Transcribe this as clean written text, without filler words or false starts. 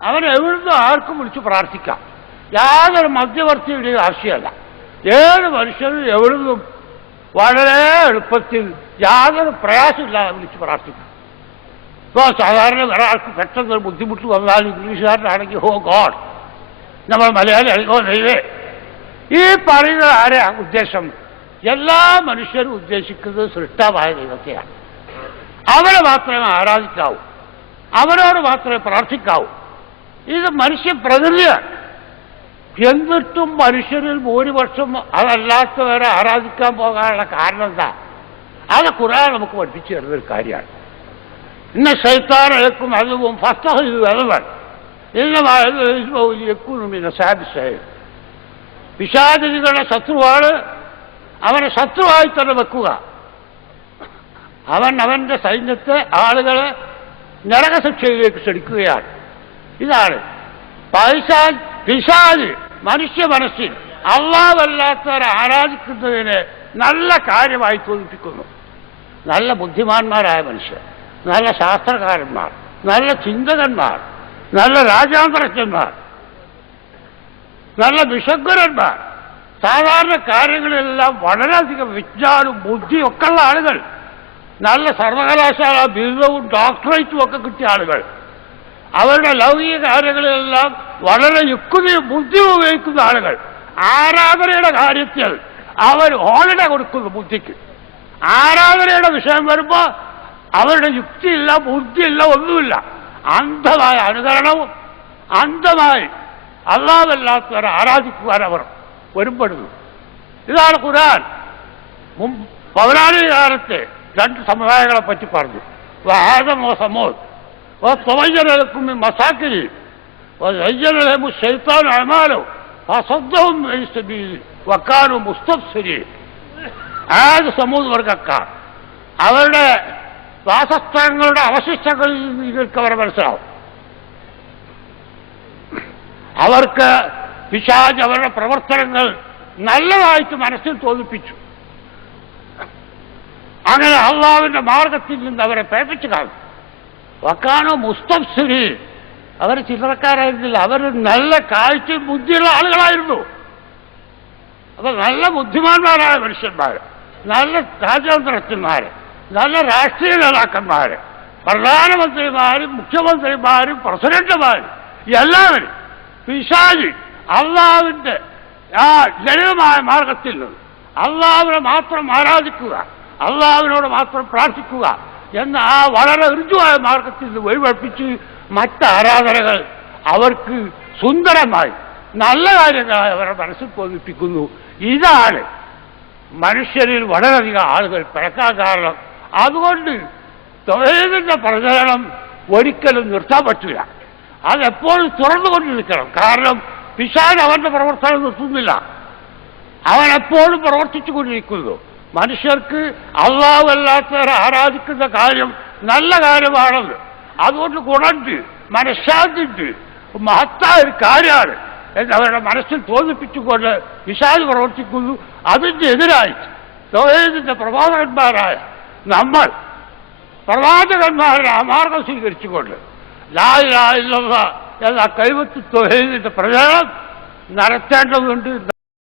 അവനെവിടുന്ന് ആർക്കും വിളിച്ച് പ്രാർത്ഥിക്കാം. യാതൊരു മധ്യവർത്തിയുടെയും ആവശ്യമല്ല. ഏത് മനുഷ്യനും എവിടുന്നും വളരെ എളുപ്പത്തിൽ യാതൊരു പ്രയാസമില്ലാതെ വിളിച്ച് പ്രാർത്ഥിക്കാം. ഇപ്പോൾ സാധാരണ ഒരാൾക്ക് പെട്ടെന്ന് ബുദ്ധിമുട്ട് വന്നാൽ ഇംഗ്ലീഷുകാരനാണെങ്കിൽ ഹോ ഗോഡ്, നമ്മൾ മലയാളി ഓ ദൈവേ. ഈ പറയുന്നത് ആരെയാ ഉദ്ദേശം? എല്ലാ മനുഷ്യരും ഉദ്ദേശിക്കുന്നത് സൃഷ്ടാവായ ദൈവത്തെയാണ്. അവരെ മാത്രമേ ആരാധിക്കാവൂ, അവരോട് മാത്രമേ പ്രാർത്ഥിക്കാവൂ. ഇത് മനുഷ്യ പ്രകൃതിയാണ്. എന്നിട്ടും മനുഷ്യരിൽ ഭൂരിപക്ഷം അതല്ലാത്തവരെ ആരാധിക്കാൻ പോകാനുള്ള കാരണം എന്താ? അത് ഖുർആൻ നമുക്ക് പഠിപ്പിച്ചു തരുന്നൊരു കാര്യമാണ്. ഇന്ന ശൈത്താനക്കും അതും ഫസ്തഹുവൻ പിശാചികളുടെ ശത്രുവാണ്. അവനെ ശത്രുവായി തന്നെ വെക്കുക. അവൻ അവന്റെ സൈന്യത്തെ ആളുകളെ നരകശിക്ഷയിലേക്ക് ക്ഷണിക്കുകയാണ്. ഇതാണ് പിശാച് മനുഷ്യ മനസ്സിൽ അല്ലാഹുവല്ലാത്തവരെ ആരാധിക്കുന്നതിനെ നല്ല കാര്യമായി തോന്നിപ്പിക്കുന്നു. നല്ല ബുദ്ധിമാന്മാരായ മനുഷ്യർ, നല്ല ശാസ്ത്രകാരന്മാർ, നല്ല ചിന്തകന്മാർ, നല്ല രാജാന്തരജ്ഞന്മാർ, നല്ല വിശഗ്വരന്മാർ, സാധാരണ കാര്യങ്ങളിലെല്ലാം വളരെയധികം വിജ്ഞാനവും ബുദ്ധിയും ഒക്കെ ഉള്ള ആളുകൾ, നല്ല സർവകലാശാല ബിരുദവും ഡോക്ടറേറ്റും ഒക്കെ കിട്ടിയ ആളുകൾ, അവരുടെ ലൗകിക കാര്യങ്ങളിലെല്ലാം വളരെ യുക്തിയും ബുദ്ധിയും ഉപയോഗിക്കുന്ന ആളുകൾ, ആരാധനയുടെ കാര്യത്തിൽ അവർ ഹോളിഡേ കൊടുക്കുന്നു ബുദ്ധിക്ക്. ആരാധനയുടെ വിഷയം വരുമ്പോൾ അവരുടെ യുക്തിയില്ല, ബുദ്ധിയില്ല, ഒന്നുമില്ല. അന്ധമായ അനുകരണവും അന്ധമായി അല്ലാഹുവല്ലാത്തവരെ ആരാധിക്കുവാൻ അവർ ഒരുപ്പെടുന്നു. ഇതാണ് ഖുർആൻ പൗരാണിക കാലത്തെ രണ്ട് സമുദായങ്ങളെ പറ്റി പറഞ്ഞു. ആദമോ സമൂഹ് وطوير لكم من مساكنه وزين لهم الشيطان أعمالهم فصدهم عن سبيله وكانوا مستبصرين. ആദ് സമൂദ് വർഗ്ഗക്കാർ അവരുടെ വാസസ്ഥലങ്ങളുടെ അവശിഷ്ടങ്ങളിൽ നിങ്ങൾക്ക് അവരെ മനസ്സിലാവും. അവർക്ക് പിശാച് അവരുടെ പ്രവർത്തനങ്ങൾ നല്ലതായിട്ട് മനസ്സിൽ തോന്നിപ്പിച്ചു. അങ്ങനെ അള്ളാഹുവിന്റെ മാർഗത്തിൽ നിന്ന് അവരെ പേപ്പിച്ചു കാണും. വക്കാനോ മുസ്തബ്സിരി, അവർ ചില്ലറക്കാരായിരുന്നില്ല, അവർ നല്ല കാഴ്ചയും ബുദ്ധിയുള്ള ആളുകളായിരുന്നു. അപ്പൊ നല്ല ബുദ്ധിമാന്മാരായ മനുഷ്യന്മാര്, നല്ല രാജ്യാന്തരജ്ഞന്മാര്, നല്ല രാഷ്ട്രീയ നേതാക്കന്മാര്, പ്രധാനമന്ത്രിമാരും മുഖ്യമന്ത്രിമാരും പ്രസിഡന്റുമാരും എല്ലാവരും പിശാച് അള്ളാഹുവിന്റെ ആ ലളിതമായ മാർഗത്തിൽ നിന്ന് അള്ളാഹുവിനെ മാത്രം ആരാധിക്കുക, അള്ളാഹുവിനോട് മാത്രം പ്രാർത്ഥിക്കുക എന്ന ആ വളരെ ഋജുവായ മാർഗത്തിൽ നിന്ന് വഴിപഠിപ്പിച്ച് മറ്റാരാധനകൾ അവർക്ക് സുന്ദരമായി നല്ല കാര്യങ്ങളായി അവരുടെ മനസ്സിൽ തോന്നിപ്പിക്കുന്നു. ഇതാണ് മനുഷ്യരിൽ വളരെയധികം ആളുകൾ പിഴക്കാൻ കാരണം. അതുകൊണ്ട് തൗഹീദിന്റെ പ്രചരണം ഒരിക്കലും നിർത്താൻ പറ്റില്ല. അതെപ്പോഴും തുറന്നുകൊണ്ടിരിക്കണം. കാരണം പിശാച് അവന്റെ പ്രവർത്തനം നിർത്തുന്നില്ല, അവൻ എപ്പോഴും പ്രവർത്തിച്ചു കൊണ്ടിരിക്കുന്നു. മനുഷ്യർക്ക് അല്ലാഹുവല്ലാത്തവരെ ആരാധിക്കുന്ന കാര്യം നല്ല കാര്യമാണെന്ന്, അതുകൊണ്ട് ഗുണമുണ്ട്, മനഃശാന്തിയുണ്ട്, മഹത്തായ ഒരു കാര്യമാണ് എന്ന് അവരുടെ മനസ്സിൽ തോന്നിപ്പിച്ചുകൊണ്ട് പിശാച് പ്രവർത്തിക്കുന്നു. അതിൻ്റെ എതിരായി തൗഹീദിന്റെ പ്രവാചകന്മാരായ നമ്മൾ പ്രവാചകന്മാരുടെ ആ മാർഗം സ്വീകരിച്ചുകൊണ്ട് ലാ ഇലാഹ ഇല്ലല്ലാഹ് എന്ന കൈവത്ത് തൗഹീദിന്റെ പ്രചരണം നടത്തേണ്ടതുണ്ട്.